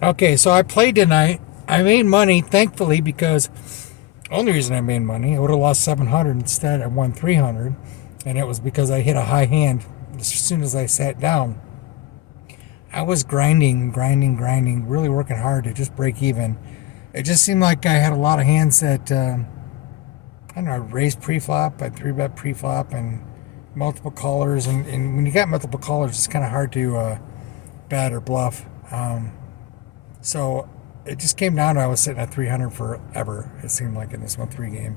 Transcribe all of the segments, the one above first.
Okay, so I played tonight. I made money, thankfully, because only reason I made money, I would have lost 700 instead. I won 300, and it was because I hit a high hand as soon as I sat down. I was grinding, really working hard to just break even. It just seemed like I had a lot of hands that I don't know, raised pre-flop, I three bet pre-flop, and multiple callers. And when you got multiple callers, it's kind of hard to bet or bluff. So it just came down to I was sitting at 300 forever. It seemed like in this 1-3 game,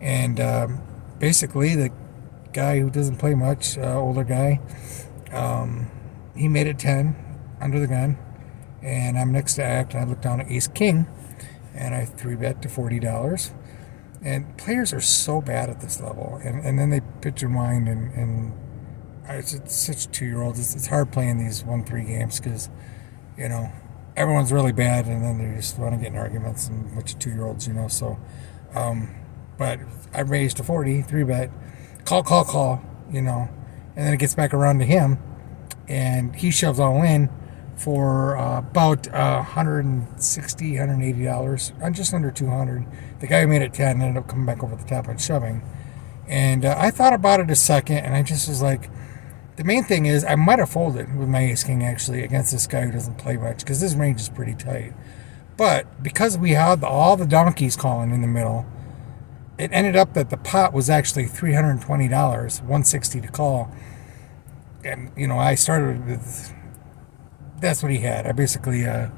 and basically the guy who doesn't play much, older guy, he made it 10 under the gun, and I'm next to act. And I look down at Ace King, and I three bet to $40. And players are so bad at this level, and then they pitch and wind, and it's such 2-year-olds. It's hard playing these 1-3 games because you know everyone's really bad, and then they just want to get in arguments and a bunch of 2-year-olds, So, um, but I raised to 40, three bet, call, and then it gets back around to him, and he shoves all in for about 160, $180, just under 200. The guy who made it 10 ended up coming back over the top and shoving. And I thought about it a second, and I just was like, the main thing is I might have folded with my ace king actually against this guy who doesn't play much because his range is pretty tight. But because we had all the donkeys calling in the middle, it ended up that the pot was actually $320, 160 to call. And I started with that's what he had. I basically I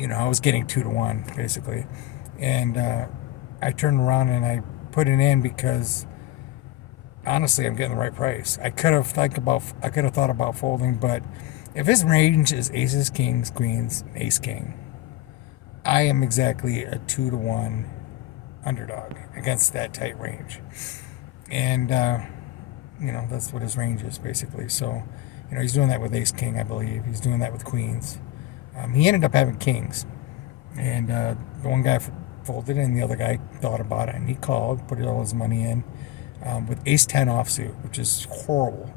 was getting 2-1 basically, and I turned around and I put it in because honestly, I'm getting the right price. I could have thought about folding, but if his range is aces, kings, queens, ace king, I am exactly a 2-1 underdog against that tight range, and that's what his range is basically. So, he's doing that with ace king, I believe. He's doing that with queens. He ended up having kings, and the one guy folded, and the other guy thought about it, and he called, put all his money in with ace 10 offsuit, which is horrible.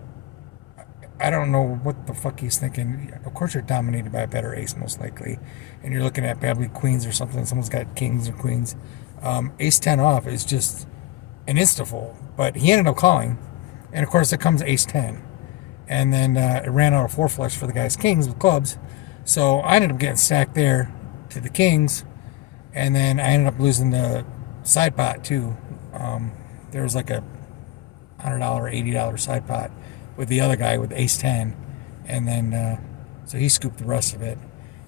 I don't know what the fuck he's thinking. Of course, you're dominated by a better ace, most likely, and you're looking at probably queens or something. Someone's got kings or queens. Ace 10 off is just an insta fold, but he ended up calling, and of course, it comes ace 10, and then it ran out of four flush for the guy's kings with clubs, so I ended up getting stacked there to the kings, and then I ended up losing the side pot too. There was like a $100 or $80 side pot with the other guy with ace 10, and then so he scooped the rest of it.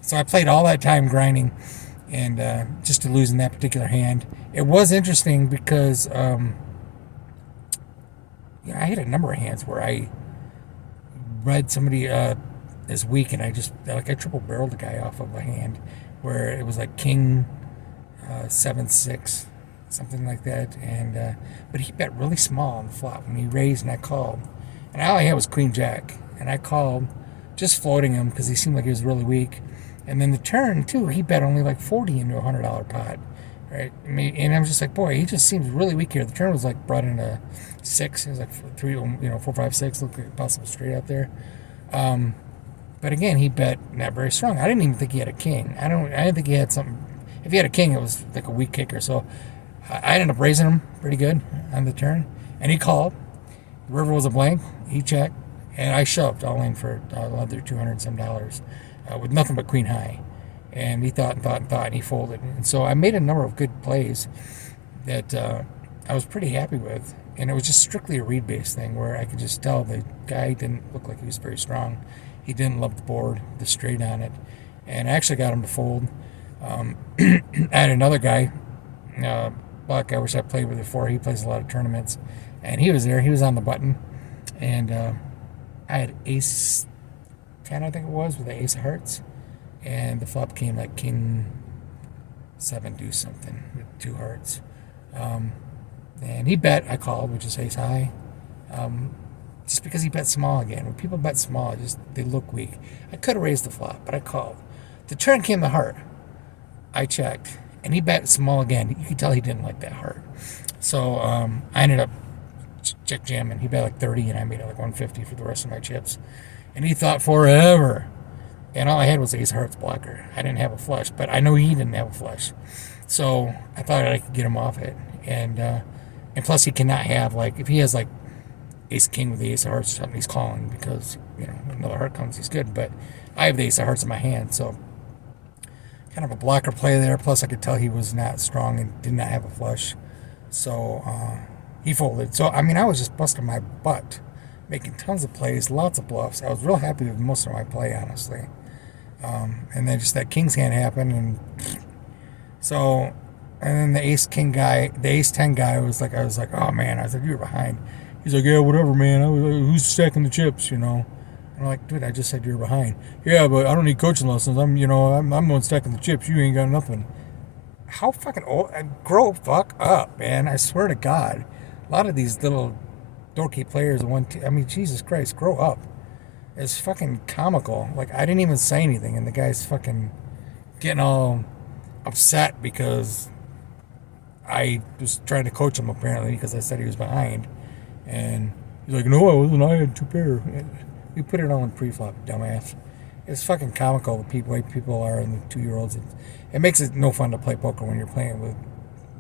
So I played all that time grinding, and just to lose in that particular hand. It was interesting because I had a number of hands where I read somebody this week, and I triple barreled the guy off of a hand where it was like king 7-6, something like that, and but he bet really small on the flop when he raised, and I called, and all I had was queen jack, and I called, just floating him because he seemed like he was really weak, and then the turn too, he bet only like 40 into a $100 pot, right? And I was just like, boy, he just seems really weak here. The turn was like brought in a 6. It was like 4, 5, 6, looked like a possible straight out there. But again, he bet not very strong. I didn't even think he had a king. I didn't think he had something. If he had a king, it was like a weak kicker. So I ended up raising him pretty good on the turn, and he called. The river was a blank. He checked, and I shoved all in for another $200 some with nothing but queen high. And he thought, and he folded. And so I made a number of good plays that I was pretty happy with. And it was just strictly a read-based thing where I could just tell the guy didn't look like he was very strong. He didn't love the board, the straight on it. And I actually got him to fold. I had another guy, Buck, I wish I played with before. He plays a lot of tournaments. And he was there. He was on the button. And I had ace 10, I think it was, with the ace of hearts. And the flop came like king 7 deuce something with 2 hearts. And he bet, I called, which is ace high. Just because he bet small again. When people bet small, they look weak. I could have raised the flop, but I called. The turn came the heart. I checked, and he bet small again. You could tell he didn't like that heart. So I ended up check jamming. He bet like 30, and I made it like 150 for the rest of my chips. And he thought forever and all I had was ace of hearts blocker. I didn't have a flush, but I know he didn't have a flush, so I thought I could get him off it. And plus he cannot have, like, if he has like ace king with the ace of hearts or something, he's calling because another heart comes, he's good. But I have the ace of hearts in my hand, so kind of a blocker play there. Plus I could tell he was not strong and did not have a flush, so he folded. So I mean, I was just busting my butt, making tons of plays, lots of bluffs. I was real happy with most of my play, honestly. And then just that king's hand happened, and so, and then the ace king guy, the ace 10 guy was like, I was like, oh man, I was like, you're behind. He's like, yeah, whatever, man. Who's stacking the chips, I'm like, dude, I just said you're behind. Yeah, but I don't need coaching lessons. I'm the one stacking the chips. You ain't got nothing. How fucking old? Grow fuck up, man. I swear to God. A lot of these little dorky players, I mean, Jesus Christ, grow up. It's fucking comical. Like, I didn't even say anything, and the guy's fucking getting all upset because I was trying to coach him, apparently, because I said he was behind. And he's like, no, I wasn't. I had two pair. We put it all in pre-flop, dumbass. It's fucking comical the way people are in the 2-year-olds. It makes it no fun to play poker when you're playing with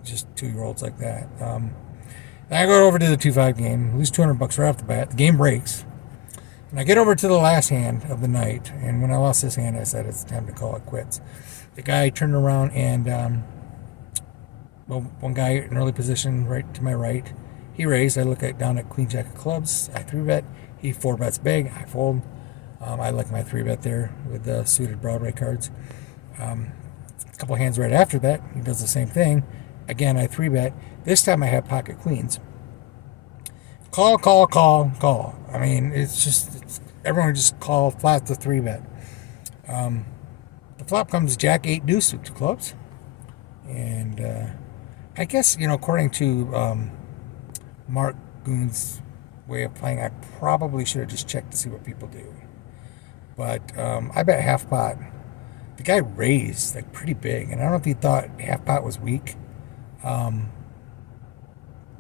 just 2-year-olds like that. Then I go over to the 2-5 game, lose $200 right off the bat. The game breaks. And I get over to the last hand of the night, and when I lost this hand, I said it's time to call it quits. The guy turned around, and one guy in early position right to my right, he raised. I look down at Queen Jack of clubs. I 3-bet. He 4-bets big. I fold. I like my 3-bet there with the suited Broadway cards. A couple hands right after that, he does the same thing. Again, I 3-bet. This time I have pocket queens. Call. I mean, everyone just call flat to 3-bet. The flop comes Jack 8 deuce with 2 clubs. And I guess, according to Marc Goone's way of playing, I probably should have just checked to see what people do. But I bet half pot. The guy raised like pretty big, and I don't know if he thought half pot was weak.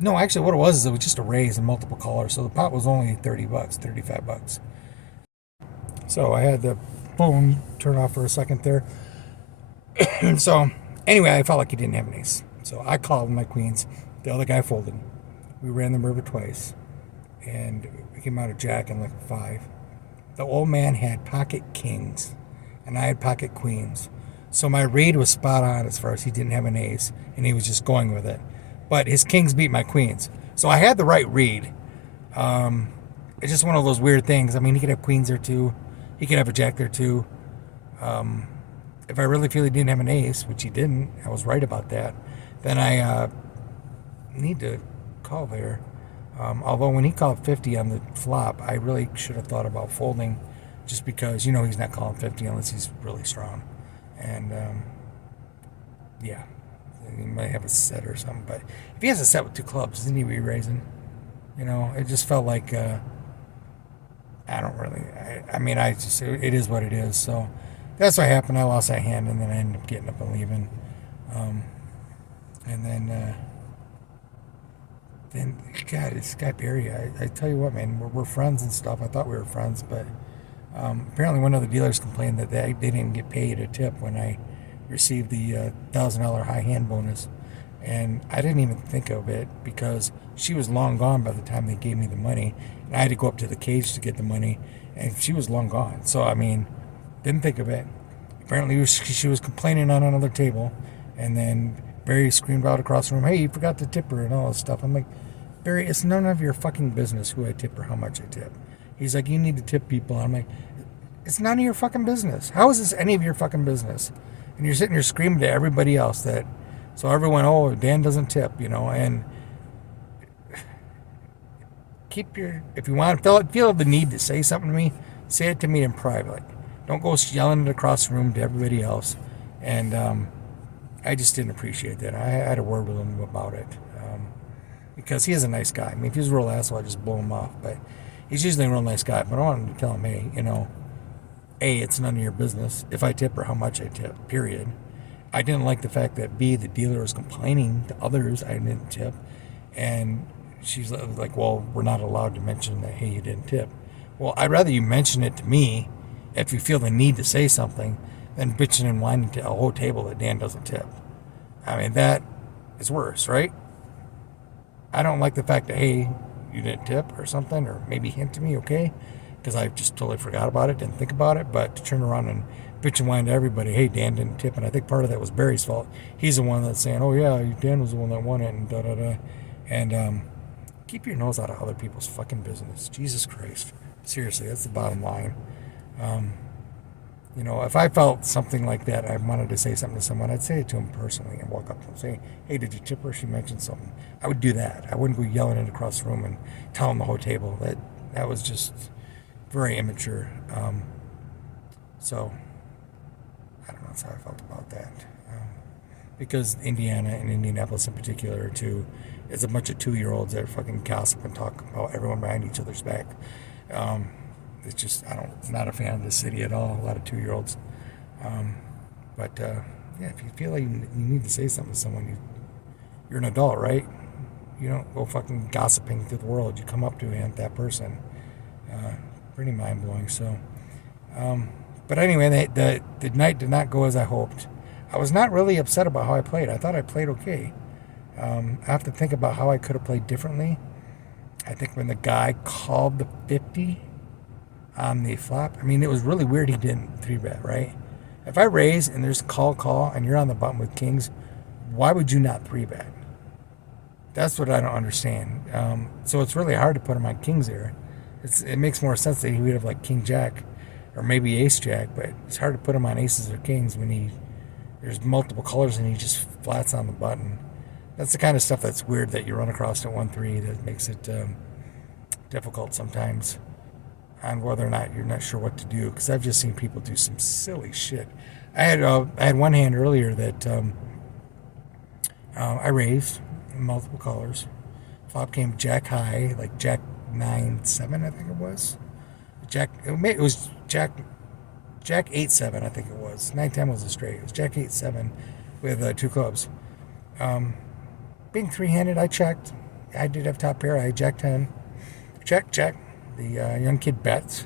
No, actually, what it was is it was just a raise and multiple callers, so the pot was only $30, $35. So I had the phone turn off for a second there. So anyway, I felt like he didn't have an ace, so I called my queens. The other guy folded. We ran the river twice, and we came out of Jack and like 5. The old man had pocket kings, and I had pocket queens. So my read was spot on as far as he didn't have an ace, and he was just going with it. But his kings beat my queens. So I had the right read. It's just one of those weird things. I mean, he could have queens there too. He could have a jack there too. If I really feel he didn't have an ace, which he didn't, I was right about that, then I need to call there. Although when he called 50 on the flop, I really should have thought about folding, just because he's not calling 50 unless he's really strong. And yeah, he might have a set or something. But if he has a set with 2 clubs, isn't he re-raising? It just felt like I don't really. I mean, it is what it is. So that's what happened. I lost that hand, and then I ended up getting up and leaving. And then God, this guy Barry, I tell you what, man, we're friends and stuff. I thought we were friends, but apparently one of the dealers complained that they didn't get paid a tip when I received the $1,000 high hand bonus. And I didn't even think of it because she was long gone by the time they gave me the money. And I had to go up to the cage to get the money, and she was long gone. So, I mean, didn't think of it. Apparently she was complaining on another table, and then Barry screamed out across the room, hey, you forgot to tip her and all this stuff. I'm like, Barry, it's none of your fucking business who I tip or how much I tip. He's like, you need to tip people. I'm like, it's none of your fucking business. How is this any of your fucking business? And you're sitting here screaming to everybody else that, so everyone, oh, Dan doesn't tip, and keep if you want, feel the need to say something to me, say it to me in private. Don't go yelling it across the room to everybody else. And I just didn't appreciate that. I had a word with him about it. Because he is a nice guy. I mean, if he was a real asshole, I'd just blow him off. But he's usually a real nice guy. But I wanted to tell him, hey, A, it's none of your business if I tip or how much I tip, period. I didn't like the fact that B, the dealer was complaining to others I didn't tip. And she's like, well, we're not allowed to mention that, hey, you didn't tip. Well, I'd rather you mention it to me if you feel the need to say something, then bitching and whining to a whole table that Dan doesn't tip. I mean, that is worse, right? I don't like the fact that, hey, you didn't tip or something, or maybe hint to me, okay? Because I just totally forgot about it, didn't think about it. But to turn around and bitch and whine to everybody, hey, Dan didn't tip, and I think part of that was Barry's fault. He's the one that's saying, oh, yeah, Dan was the one that won it, and da-da-da. And keep your nose out of other people's fucking business. Jesus Christ. Seriously, that's the bottom line. Um, if I felt something like that, I wanted to say something to someone, I'd say it to him personally and walk up to him and say, hey, did you tip her? She mentioned something. I would do that. I wouldn't go yelling it across the room and telling the whole table. That was just very immature. So, I don't know, that's how I felt about that. Because Indiana and Indianapolis in particular, too, is a bunch of 2-year-olds that fucking gossip and talk about everyone behind each other's back. It's just, I'm not a fan of the city at all. A lot of 2-year-olds. But yeah, if you feel like you need to say something to someone, you're an adult, right? You don't go fucking gossiping through the world. You come up to that person. Pretty mind blowing. So, but anyway, the night did not go as I hoped. I was not really upset about how I played. I thought I played okay. I have to think about how I could have played differently. I think when the guy called the 50 on the flop, I mean, it was really weird he didn't 3-bet, right? If I raise and there's call, and you're on the button with kings, why would you not 3-bet? That's what I don't understand. So it's really hard to put him on kings there. It makes more sense that he would have like king jack or maybe ace jack, but it's hard to put him on aces or kings when there's multiple colors and he just flats on the button. That's the kind of stuff that's weird that you run across at 1-3 that makes it difficult sometimes on whether or not you're not sure what to do. Because I've just seen people do some silly shit. I had one hand earlier that I raised in multiple colors. Flop came jack high, like jack 9-7, I think it was. It was jack 8-7, I think it was. 9-10 was a straight. It was jack 8-7 with 2 clubs. Being 3-handed, I checked. I did have top pair. I had jack 10. Check. The young kid bets.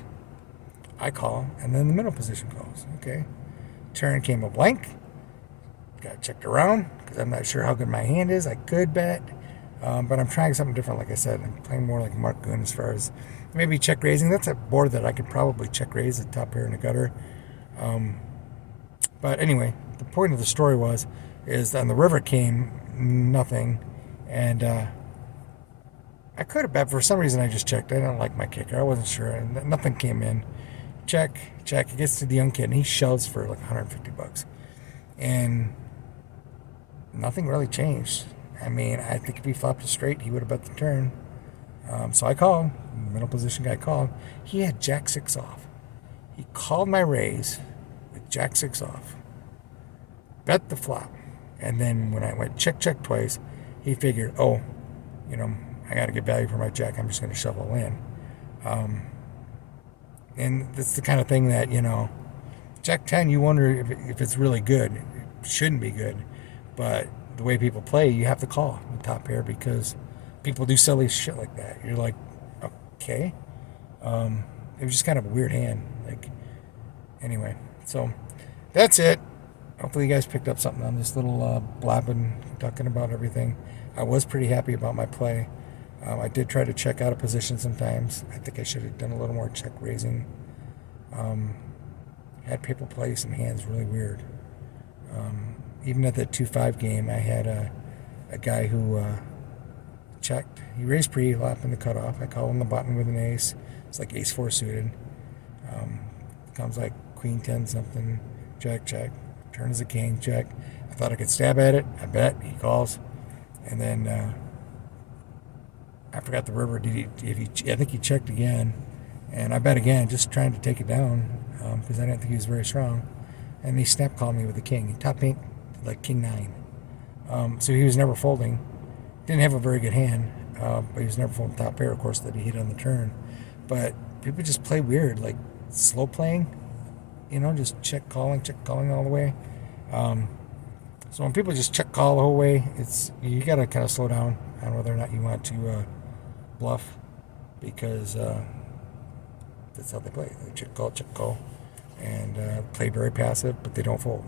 I call, and then the middle position calls. Okay. Turn came a blank. Got checked around because I'm not sure how good my hand is. I could bet, but I'm trying something different. Like I said, I'm playing more like Marc Goone as far as maybe check raising. That's a board that I could probably check raise the top pair in the gutter. But anyway, the point of the story is on the river came nothing, and I could have bet. For some reason I just checked. I didn't like my kicker. I wasn't sure, and nothing came in. Check. He gets to the young kid, and he shoves for like $150, and nothing really changed. I mean, I think if he flopped it straight, he would have bet the turn. So I called. The middle position guy called. He had jack 6 off. He called my raise with jack 6 off. Bet the flop. And then when I went check twice, he figured, I got to get value for my jack. I'm just going to shovel in. And that's the kind of thing that, jack 10, you wonder if it's really good. It shouldn't be good. But the way people play, you have to call the top pair because people do silly shit like that. You're like, okay. It was just kind of a weird hand. Anyway, so that's it. Hopefully you guys picked up something on this little blabbing, talking about everything. I was pretty happy about my play. I did try to check out a position sometimes. I think I should have done a little more check raising. Had people play some hands really weird. Even at the 2-5 game, I had a guy who checked. He raised pre-flop in the cutoff. I called him the button with an ace. It's like ace 4 suited. Comes like queen 10 something, jack. Turn is a king, check. I thought I could stab at it. I bet. He calls. And then I forgot the river. I think he checked again. And I bet again, just trying to take it down because I didn't think he was very strong. And he snap called me with the king. He top eight, like king 9. So he was never folding. Didn't have a very good hand, but he was never folding top pair, of course, that he hit on the turn. But people just play weird, like slow playing. Just check calling all the way. So when people just check call the whole way, you got to kind of slow down on whether or not you want to bluff because that's how they play. They check call. and play very passive, but they don't fold.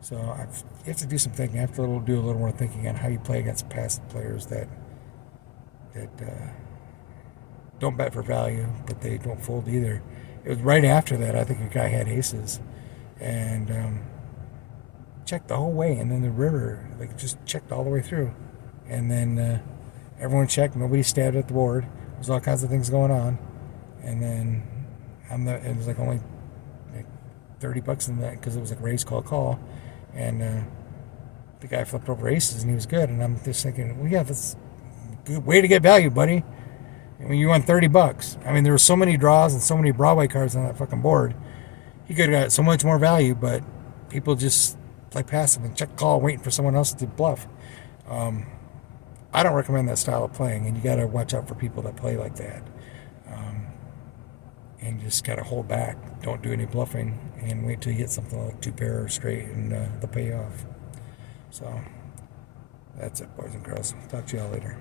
So you have to do some thinking. You have to do a little more thinking on how you play against passive players that don't bet for value, but they don't fold either. It was right after that. I think a guy had aces, and checked the whole way, and then the river like just checked all the way through, and then everyone checked. Nobody stabbed at the board. There's all kinds of things going on, and then it was like only like $30 in that because it was like raise call, and the guy flipped over aces and he was good, and I'm just thinking, well, yeah, that's a good way to get value, buddy. I mean, you won $30. I mean, there were so many draws and so many Broadway cards on that fucking board. He could have got so much more value, but people just play passive and check call, waiting for someone else to bluff. I don't recommend that style of playing, and you got to watch out for people that play like that. And you just got to hold back. Don't do any bluffing, and wait till you get something like two pair or straight, and they'll pay you off. So that's it, boys and girls. Talk to y'all later.